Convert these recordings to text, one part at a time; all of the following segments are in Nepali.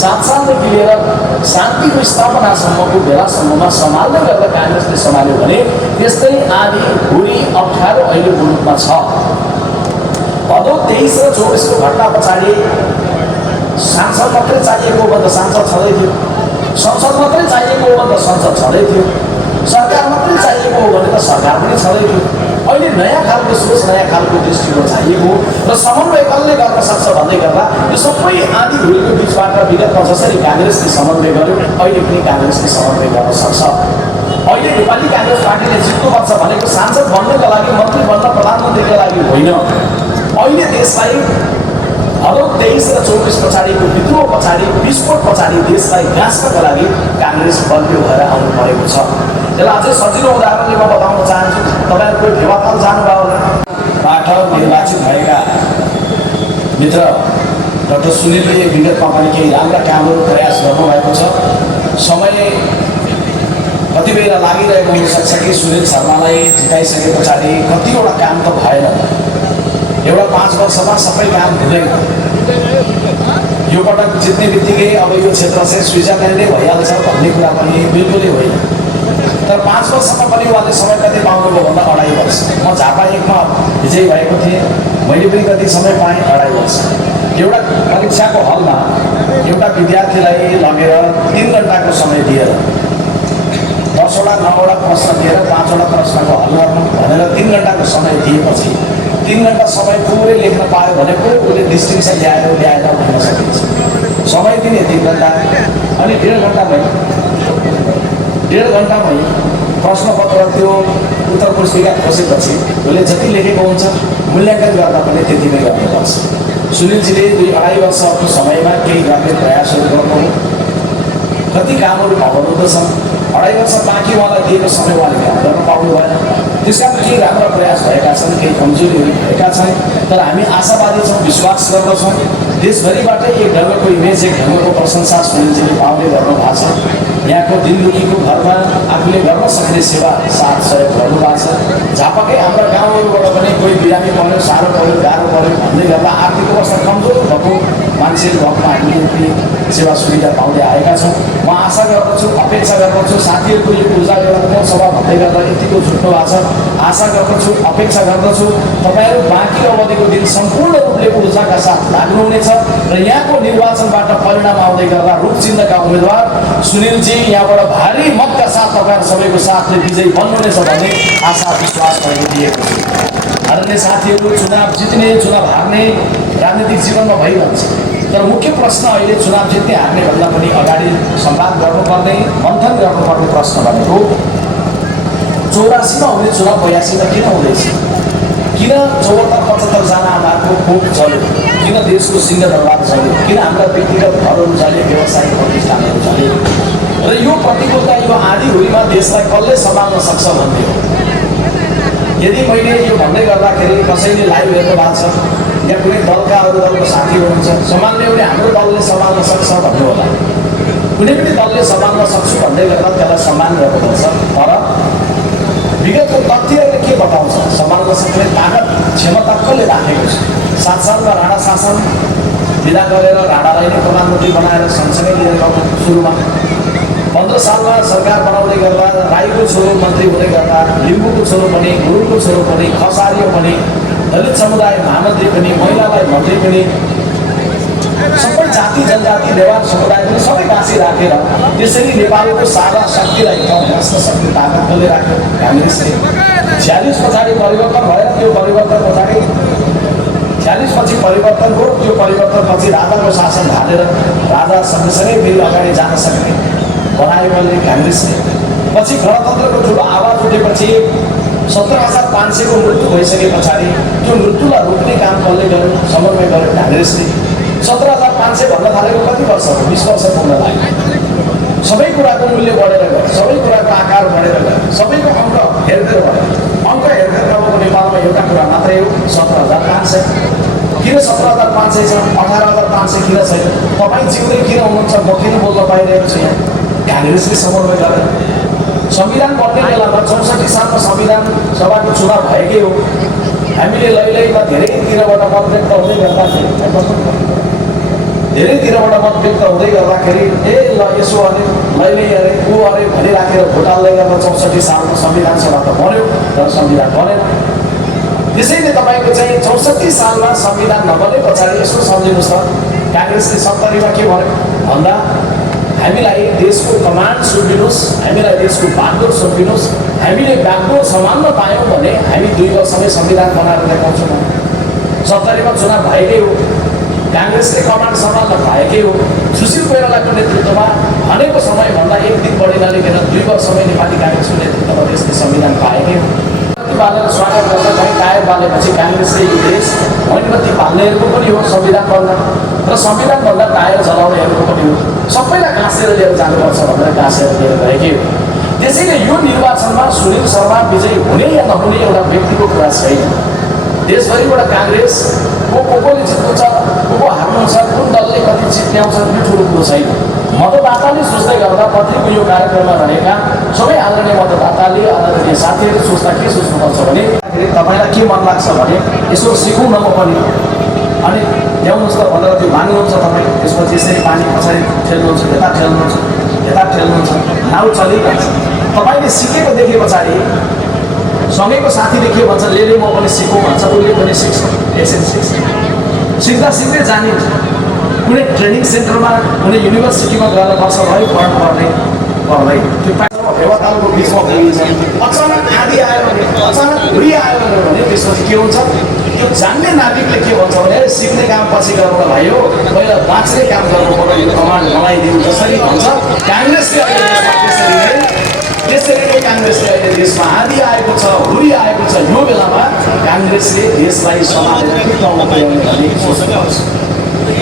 सालदेखि लिएर शान्तिको स्थापनासम्मको बेलासम्ममा सम्हाल्दै गर्दा काङ्ग्रेसले सम्हाल्यो भने त्यस्तै आदि भुरी अप्ठ्यारो अहिले मुलुकमा छ। भदौ 23 र 24 को घटना पछाडि सांसद मात्रै चाहिएको हो भने सांसद छँदै थियो, संसद मात्रै चाहिएको हो भने संसद छँदै थियो, सरकार मात्रै चाहिएको हो भने त सरकार पनि छँदै थियो। अहिले नयाँ खालको सोच, नयाँ खालको दृष्टिकोण चाहिएको र समन्वय कसले गर्न सक्छ भन्दै गर्दा यो सबै आदि भुलको बिचबाट विगतमा जसरी काङ्ग्रेसले समन्वय गर्यो अहिले पनि काङ्ग्रेसले समन्वय गर्न सक्छ। अहिले नेपाली काङ्ग्रेस पार्टीले जित्नुपर्छ भनेको सांसद बन्नका लागि, मन्त्री बन्न, प्रधानमन्त्रीका लागि होइन। अहिले देशलाई भदौ 23 र 24 पछाडिको विद्रोह पछाडि, विस्फोट पछाडि देशलाई गाँच्नका लागि काङ्ग्रेस बलियो भएर आउनु परेको छ। त्यसलाई अझै सजिलो उदाहरणले म बताउन चाहन्छु। तपाईँहरू कोही भेवाथल जानुभयो होला, बाट निर्वाचित भएका मित्र डाक्टर सुनिलले विगतमा पनि केही राम्रा कामहरू प्रयास गर्नुभएको छ। समय कति बेला लागिरहेको हुनसक्छ कि सुनिल शर्मालाई जिताइसके पछाडि कतिवटा काम त भएन, एउटा 5 वर्षमा सबै काम हुँदैन। यो पटक जित्ने बित्तिकै अब यो क्षेत्र चाहिँ स्विजरल्यान्डै भइहाल्छ भन्ने कुरा पनि बिल्कुलै होइन। तर 5 वर्षमा पनि उहाँले समय कति पाउनुभयो भन्दा 2.5 वर्ष। म झापा 1मा विजयी भएको थिएँ, मैले पनि कति समय पाएँ, 2.5 वर्ष। एउटा परीक्षाको हलमा एउटा विद्यार्थीलाई लगेर 3 घन्टाको समय दिएर 10वटा 9वटा प्रश्न दिएर 5वटा प्रश्नको हल गर्नु भनेर 3 घन्टाको समय दिएपछि 3 घन्टा समय पुरै लेख्न पायो भने पो उसले डिस्टिङसन ल्याएर भन्न सकिन्छ। समय दिने 3 घन्टा अनि 1.5 घन्टामै प्रश्नपत्र त्यो उत्तर पुस्तिका खोसेपछि उसले जति लेखेको हुन्छ मूल्याङ्कन गर्दा पनि त्यति नै गर्नुपर्छ। सुनिलजीले 2.5 वर्षको समयमा केही गर्ने प्रयासहरू गर्नु, कति कामहरू भइरहेको छ। 2.5 वर्ष बाँकी उहाँलाई दिएको समय उहाँले काम गर्न पाउनु भएन। त्यस कारण केही राम्रा प्रयास भएका छन्, केही कमजोरीहरू भएका छन्। तर हामी आशावादी छौँ, विश्वास गर्दछौँ देशभरिबाटै एक ढङ्गको इमेज, एक ढङ्गको प्रशंसा सुनिलजीले पाउने गर्नु भएको छ। यहाँको दिनदुखीको घरमा आफूले गर्न सक्ने सेवा साथ सहयोग गर्नुभएको छ। झापाकै हाम्रा गाउँहरूबाट पनि कोही बिरामी पऱ्यो, साह्रो पऱ्यो, गाह्रो पऱ्यो भन्दै गर्दा आर्थिक अवस्था कमजोर भएको मान्छेको हकमा हामीले पनि सेवा सुविधा पाउँदै आएका छौँ। म आशा गर्दछु, अपेक्षा गर्दछु, साथीहरूको यो ऊर्जा एउटा सभा भन्दै गर्दा यतिको छुट्नु भएको छ। आशा गर्दछु, अपेक्षा गर्दछु तपाईँहरू बाँकी अवधिको दिन सम्पूर्ण रूपले ऊर्जाका साथ लाग्नुहुनेछ र यहाँको निर्वाचनबाट परिणाम आउँदै गर्दा रूप चिन्हका उम्मेदवार सुनिलजी यहाँबाट भारी मतका साथ तपाईँहरू सबैको साथले विजयी बन्नुहुनेछ भन्ने आशा विश्वास मैले दिएको छु। आदरणीय साथीहरू, चुनाव जित्ने, चुनाव हार्ने राजनीतिक जीवनमा भइरहन्छ। तर मुख्य प्रश्न अहिले चुनाव जित्ने हार्ने भन्दा पनि अगाडि संवाद गर्नुपर्ने, मन्थन गर्नुपर्ने प्रश्न भनेको 84मा हुने चुनाव 82मा किन हुँदैछ? किन 74-75 जना आमाहरूको कोट चल्यो? किन देशको सिंहदरबार चल्यो? किन हाम्रा व्यक्तिगत घरहरू चल्यो, व्यवसायिक प्रतिष्ठानहरू चल्यो? र यो प्रतिकूलता, यो आँधीहुरीमा देशलाई कसले सम्हाल्न सक्छ भन्ने हो। यदि मैले यो भन्दै गर्दाखेरि कसैले लाइभ हेर्नु भएको छ या कुनै दलका अरू दलको साथी हुनुहुन्छ, सम्हाल्ने भने हाम्रो दलले सम्हाल्न सक्छ भन्नु होला। कुनै पनि दलले सम्हाल्न सक्छु भन्दै गर्दा त्यसलाई सम्मान गर्नुपर्छ। तर विगतको तथ्यहरूले के बताउँछ? सम्हाल्न सक्ने ताकत, क्षमता कसले राखेको छ? 7 सालमा राणा शासन विदा गरेर राणालाई नै प्रधानमन्त्री बनाएर सँगसँगै लिएर गएको सुरुमा 15 सालमा सरकार बनाउँदै गर्दा राईको छोरो मन्त्री हुँदै गर्दा लिम्बूको छोरो पनि, गुरुङको छोरो पनि, खसारियो पनि, दलित समुदाय महामन्त्री पनि, महिलालाई मन्त्री पनि, सबै जाति जनजाति नेवार समुदाय पनि सबै बाँची राखेर त्यसरी नेपालको सारा शक्तिलाई ध्वस्त सक्ने ताकत कसले राख्यो? काङ्ग्रेसले। 46 पछाडि परिवर्तन भएर त्यो परिवर्तन पछाडि 46 पछि परिवर्तन हो, त्यो परिवर्तन पछि राजाको शासन हालेर राजा सँगसँगै फेरि अगाडि जान सक्ने बनायो भने काङ्ग्रेसले। पछि गणतन्त्रको ठुलो आवाज उठेपछि 17,500 को मृत्यु भइसके पछाडि त्यो मृत्युलाई रोक्ने काम कसले गर्यो? समन्वय गर्यो काङ्ग्रेसले। 17,500 भन्न थालेको कति वर्ष हो? 20 वर्ष पुग्न लाग्यो। सबै कुराको मूल्य बढेर गयो, सबै कुराको आकार बढेर गयो, सबैको अङ्क हेर्दै भयो। अङ्क हेर्दै अब नेपालमा एउटा कुरा मात्रै हो, 17,500। किन 17,500 छ? 18,500 किन छैन? तपाईँ जिउँदै किन हुनुहुन्छ? म किन बोल्न पाइरहेको छु? यहाँ काङ्ग्रेसले समन्वय गरेर संविधान बन्ने बेलामा 64 सालमा संविधान सभाको चुनाव भएकै हो। हामीले लैलैमा धेरैतिरबाट मत व्यक्त हुँदै गर्दाखेरि धेरैतिरबाट मत व्यक्त हुँदै गर्दाखेरि ल यसो अरे मैले अरे ऊ अरे भनिराखेर भोट हाल्दै गर्दा 64 सालको संविधान सभा त बन्यो तर संविधान बनेन। त्यसैले तपाईँको चाहिँ 64 सालमा संविधान नबने पछाडि यसो सम्झिनुहोस् त काङ्ग्रेसले 70 मा के भन्यो भन्दा हामीलाई देशको कमान्ड सुम्पिनुहोस्, हामीलाई देशको बागडोर सुम्पिनुहोस्, हामीले बागडोर सम्हाल्न पायौँ भने हामी 2 वर्षमै संविधान बनाएर देखाउँछौँ। 70 मा चुनाव भएकै हो, काङ्ग्रेसले कमान्ड सम्हाल्न पाएकै हो। सुशील कोइरालाको नेतृत्वमा भनेको समयभन्दा 1 दिन बढी नलिकन 2 वर्षमै नेपाली काङ्ग्रेसको नेतृत्वमा देशले संविधान पाएकै हो। बालेर स्वागत गर्दा चाहिँ टायर बालेपछि काङ्ग्रेसले यो देश मोमबत्ती बाल्नेहरूको पनि हो संविधान बन्दा र संविधान बन्दा टायर चलाउनेहरूको पनि हो। सबैलाई गाँसेर लिएर जानुपर्छ भनेर गाँसेर लिएर गएकै हो। त्यसैले यो निर्वाचनमा सुनिल शर्मा विजयी हुने या नहुने एउटा व्यक्तिको कुरा छैन। देशभरिबाट काङ्ग्रेस कोले जित्नुहुन्छ, को हार्नुहुन्छ, कुन दलले कति जित ल्याउँछ यो ठुलो कुरो छैन। मतदाताले सोच्दै गर्दा पत्रिको यो कार्यक्रममा रहेका सबै आदरणीय मतदाताले आदरणीय साथीहरू सोच्दा के सोच्नुपर्छ भने तपाईँलाई के मन लाग्छ भने यसो सिकौँ न म पनि अनि ल्याउनुहोस् त भनेर त्यो माग्नुहुन्छ तपाईँ। त्यसपछि यसरी पानी पछाडि ठेल्नुहुन्छ, यता ठेल्नुहुन्छ, यता ठेल्नुहुन्छ, नाउ चलिरहन्छ। तपाईँले सिकेको देखे पछाडि सँगैको साथीले के भन्छ ले म पनि सिकौँ भन्छ, उसले पनि सिक्छ, एकछिन सिक्छ। सिक्दा सिक्दै जानिन्छ। कुनै ट्रेनिङ सेन्टरमा कुनै युनिभर्सिटीमा गएर वर्ष भयो पढ्नु पर्दै त्यो फेवातालको बिचमा पुगिन्छ। अचानक आँधी आयो भने, अचानक भुरी आयो भने त्यसपछि के हुन्छ त्यो जान्ने नागरिकले के भन्छ भने सिक्ने काम पछि गर्नु भाइ हो, पहिला बाँच्ने काम गर्नु पर्यो, यो कमान्ड बनाइदिनु जसरी भन्छ काङ्ग्रेसले त्यसरी नै काङ्ग्रेसले अहिले देशमा आँधी आएको छ, हुरी आएको छ। यो बेलामा काङ्ग्रेसले देशलाई समातेर टिकाउन पुर्याउने भन्ने सोच्नुपर्छ।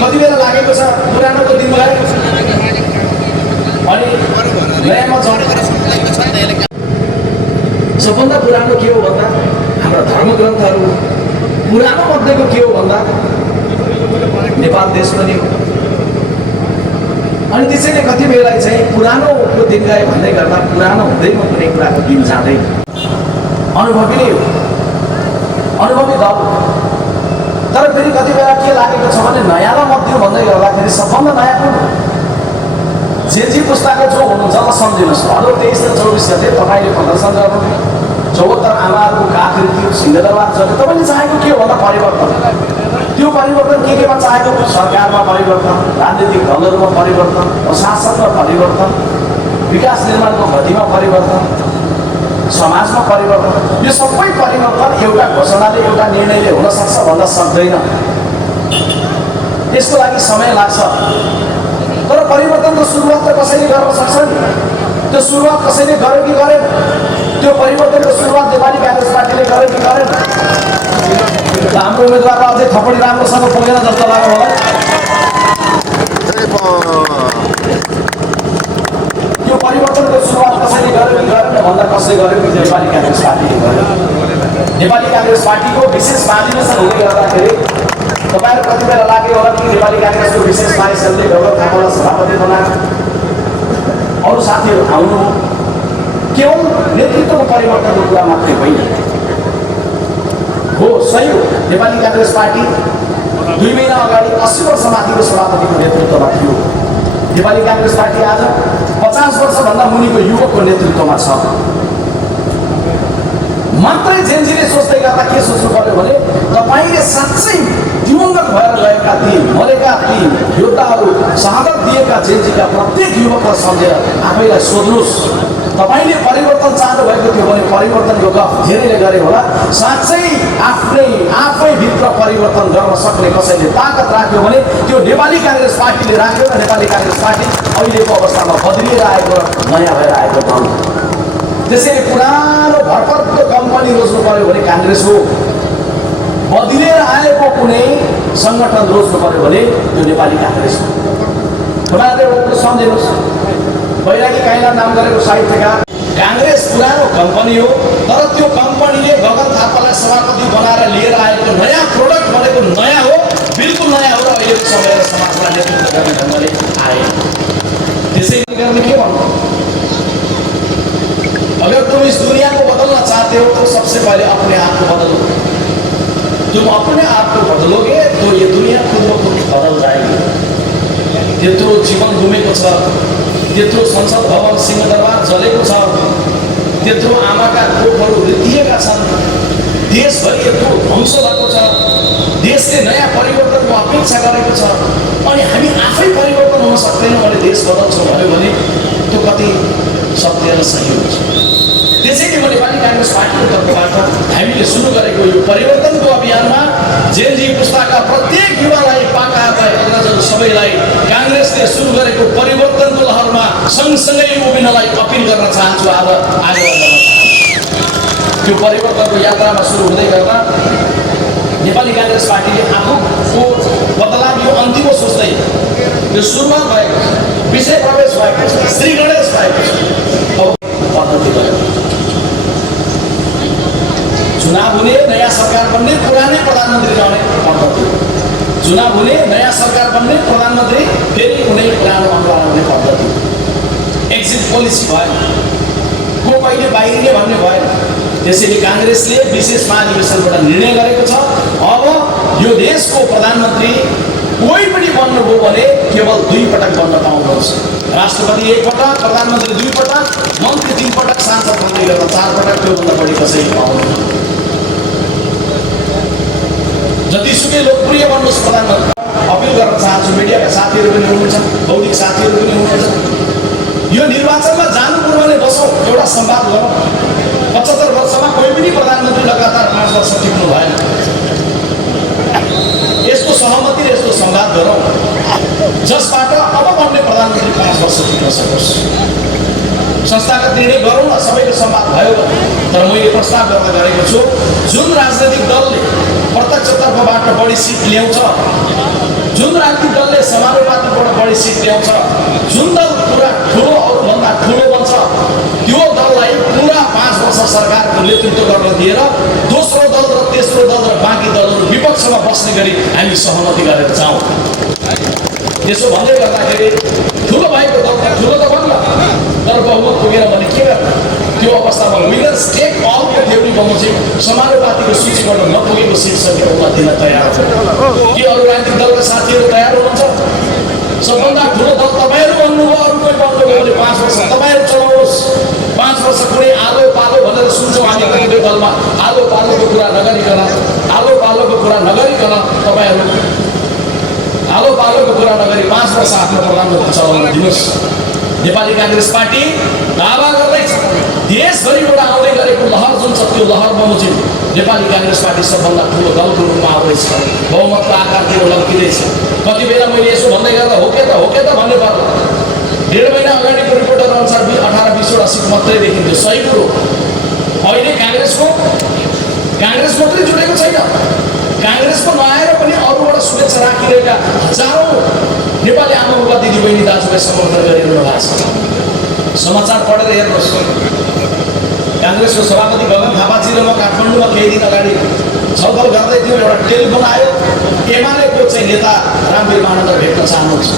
कति बेला लागेको छ पुरानोको दिन गयो अनि नयाँमा सबभन्दा पुरानो के हो भन्दा हाम्रा धर्मग्रन्थहरू, पुरानो मध्येको के हो भन्दा नेपाल देश पनि हो। अनि त्यसैले कति बेला चाहिँ पुरानोको दिन गए भन्दै गर्दा पुरानो हुँदैमा कुनै कुराको दिन जाँदैन। अनुभवी नै हो, अनुभवी दल। तर फेरि कति बेला के लागेको छ भने नयाँलाई मत दियो भन्दै गर्दाखेरि सबभन्दा नयाँ कुन जेजी पुस्ताको जो हुनुहुन्छ म सम्झिनुहोस् भदौ 23 र 24 गते तपाईँले प्रदर्शन गर्नु 74 आमाहरूको आकृति सिंहदरबार चल्यो। तपाईँले चाहेको के हो भन्दा परिवर्तन। त्यो परिवर्तन केमा चाहेको? सरकारमा परिवर्तन, राजनीतिक दलहरूमा परिवर्तन, प्रशासनमा परिवर्तन, विकास निर्माणको गतिमा परिवर्तन, समाजमा परिवर्तन। यो सबै परिवर्तन एउटा घोषणाले, एउटा निर्णयले हुन सक्छ भन्न सक्दैन। यसको लागि समय लाग्छ। तर परिवर्तनको सुरुवात त कसैले गर्न सक्छ नि। त्यो सुरुवात कसैले गर्यो कि गरेन? त्यो परिवर्तनको सुरुवात नेपाली काङ्ग्रेस पार्टीले गर्यो कि गरेन? हाम्रो उम्मेदवारलाई अझै थपडी राम्रोसँग पुगेन जस्तो लाग्यो होला। त्यो परिवर्तनको सुरुवात कसैले गर्यो कि गरेन भन्दा कसले गर्यो कि नेपाली काङ्ग्रेस पार्टीले गर्यो। नेपाली काङ्ग्रेस पार्टीको विशेष महाधिवेशन हुँदै गर्दाखेरि तपाईँहरू कति बेला लाग्यो होला कि नेपाली काङ्ग्रेसको विशेष महाधिवेशनले गौरव थापालाई सभापति बनायो, अरू साथीहरू आउनु केवल नेतृत्वको परिवर्तनको कुरा मात्रै होइन हो। सही हो, नेपाली काङ्ग्रेस पार्टी 2 महिना अगाडि 80 वर्ष माथिको सभापतिको नेतृत्वमा थियो। नेपाली काङ्ग्रेस पार्टी आज 50 वर्षभन्दा मुनिको युवकको नेतृत्वमा छ। मात्रै जेनजीले सोच्दै गर्दा के सोच्नु पर्यो भने तपाईँले साँच्चै दिवंगत भएर गएका ती मरेका ती योद्धाहरू शहादत दिएका जेनजीका प्रत्येक युवकलाई सम्झेर आफैलाई सोध्नुहोस् तपाईँले परिवर्तन चाहनु भएको थियो भने परिवर्तनको गफ धेरैले गरे होला। साँच्चै आफै भित्र परिवर्तन गर्न सक्ने कसैले ताकत राख्यो भने त्यो नेपाली काङ्ग्रेस पार्टीले राख्यो र नेपाली काङ्ग्रेस पार्टी अहिलेको अवस्थामा बदलिएर आएको र नयाँ भएर आएको दल। त्यसैले पुरानो भर्खरको कम्पनी रोज्नु पर्यो भने काङ्ग्रेस हो, बदलिएर आएको कुनै सङ्गठन रोज्नु पर्यो भने त्यो नेपाली काङ्ग्रेस हो। तपाईँहरूले सम्झिनुहोस्, बैरागी काइला नाम गरेको साहित्यकार काङ्ग्रेस पुरानो कम्पनी हो, तर त्यो कम्पनीले गगन थापालाई सभापति बनाएर लिएर आएको नयाँ प्रोडक्ट भनेको नयाँ हो, बिल्कुल नयाँ हो र अहिलेको समय र समाजलाई नेतृत्व गर्ने ढङ्गले आए। त्यसैले गर्ने के भन्नु, अगर तुम इस दुनिया को बदलना चाहते हो तो सबसे पहले अपने आप को बदलो। तुम अपने आप को बदलोगे तो ये दुनिया खुद ब खुद बदल जाएगी। त्यत्रो जीवन गुमेको छ, त्यत्रो संसद भवन सिंहदरबार जलेको छ, त्यत्रो आमाका कोखहरू रित्तिएका छन्, देशभरि यत्रो ध्वंस भएको छ, देशले नयाँ परिवर्तनको अपेक्षा गरेको छ, अनि हामी आफै परिवर्तन हुन सक्दैनौँ भने देश बदल्छौँ भन्यो भने त्यो कति सत्य र सही हुन्छ। त्यसैले म नेपाली काङ्ग्रेस पार्टीको तर्फबाट हामीले सुरु गरेको यो परिवर्तनको अभियानमा जेनजी पुस्ताका प्रत्येक युवालाई, पाकाहरूलाई, अग्रजहरू सबैलाई काङ्ग्रेसले सुरु गरेको परिवर्तनको लहरमा सँगसँगै उभिनलाई अपील गर्न चाहन्छु, आग्रह गर्न चाहन्छु। त्यो परिवर्तनको यात्रामा सुरु हुँदै गर्दा नेपाली काङ्ग्रेस पार्टीले आफूको बदलाव यो अन्तिम सोच्दै यो सुरुवात भएको छ, विषय प्रवेश भएको छ, श्री गणेश भएको छ। अब पद्धति भयो, चुनाव हुने, नयाँ सरकार बन्ने, पुरानै प्रधानमन्त्री रहने पद्धति, चुनाव हुने, नयाँ सरकार बन्ने, प्रधानमन्त्री फेरि कुनै पुरानो अनुहार हुने पद्धति, एक्जिट पोलिसी भएन, को कहिले बाहिरिने भन्ने भएन। त्यसैले काङ्ग्रेसले विशेष महाधिवेशनबाट निर्णय गरेको छ, अब यो देशको प्रधानमन्त्री कोही पनि बन्नुभयो भने केवल 2 पटक बन्न पाउनुहुन्छ। राष्ट्रपति 1 पटक, प्रधानमन्त्री 2 पटक, मन्त्री 3 पटक, सांसद बन्दै गर्दा 4 पटक, त्योभन्दा बढी कसैले पाउनुहुन्न। जतिसुकै लोकप्रिय बन्नुहोस् प्रधानमन्त्री, अपिल गर्न चाहन्छु, मिडियाका साथीहरू पनि हुनुहुन्छ, बौद्धिक साथीहरू पनि हुनुहुन्छ, यो निर्वाचनमा जानु पूर्वले बसौँ, एउटा संवाद गरौँ। 75 वर्षमा कोही पनि प्रधानमन्त्री लगातार 5 वर्ष टिक्नु भएन। यस्तो सहमति र यस्तो संवाद गरौँ जसबाट अब बन्ने प्रधानमन्त्री 5 वर्ष टिक्न सकोस्। संस्थागत निर्णय गरौँ न, सबैको संवाद भयो। तर मैले प्रस्ताव गर्न गरेको छु, जुन राजनैतिक दलले प्रत्यक्षतर्फबाट बढी सिट ल्याउँछ, जुन राजनीतिक दलले समानुपातिकबाट बढी सिट ल्याउँछ, जुन दल पुरा ठुलो अरूभन्दा ठुलो बन्छ, त्यो दललाई पुरा 5 वर्ष सरकारको नेतृत्व गर्न दिएर दोस्रो दल र तेस्रो दल र बाँकी दलहरू विपक्षमा बस्ने गरी हामी सहमति गरेर जाउँ। त्यसो भन्दै गर्दाखेरि ठुलो भएको दल ठुलो त बन्ला, तर बहुमत पुगेन भने के गर्ने? त्यो अवस्थामा विनर्स टेक अलको थ्योरी बमोजिम समानुपातिको सूचीबाट नपुगेको सिट सकेर दिन तयार हो। के अरू राजनीतिक दलका साथीहरू तयार हुनुहुन्छ? सबभन्दा ठुलो दल तपाईँहरू बन्नुभयो, अरू कोही बन्नुभयो भने 5 वर्ष तपाईँहरू चलाउनुहोस्। 5 वर्ष कुनै आलो पालो भनेर सुन्छौँ हामी कतिपय दलमा, आलो पालोको कुरा नगरिकन, आलो पालोको कुरा नगरिकन तपाईँहरू आलो पालोको कुरा नगरी 5 वर्ष आफ्नो प्रधानमन्त्री चलाउन दिनुहोस्। नेपाली काङ्ग्रेस पार्टी दावा गर्दैछ, देशभरिबाट आउँदै गरेको लहर जुन छ त्यो लहर बमोजिम नेपाली काङ्ग्रेस पार्टी सबभन्दा ठुलो दलको रूपमा आउँदैछ, बहुमतको आकारतिर लम्किँदैछ। कति बेला मैले यसो भन्दै गर्दा हो के त भन्ने पर्ला। 1.5 महिना अगाडिको रिपोर्टर अनुसार 18-20वटा सिट मात्रै देखिन्थ्यो, सही कुरो। अहिले काङ्ग्रेस मात्रै जुटेको छैन, काङ्ग्रेसमा नआएर पनि अरूबाट शुभेच्छा राखिरहेका हजारौँ नेपाली आमाबुबा दिदीबहिनी दाजुभाइ समर्थन गरिरहनु भएको छ। समाचार पढेर हेर्नुहोस्, काङ्ग्रेसको सभापति गगन थापाजी र म काठमाडौँमा केही दिन अगाडि छलफल गर्दै थियो। एउटा टेलिफोन आयो, एमालेको चाहिँ नेता रामवीर महानन्द भेट्न चाहनुहुन्छ।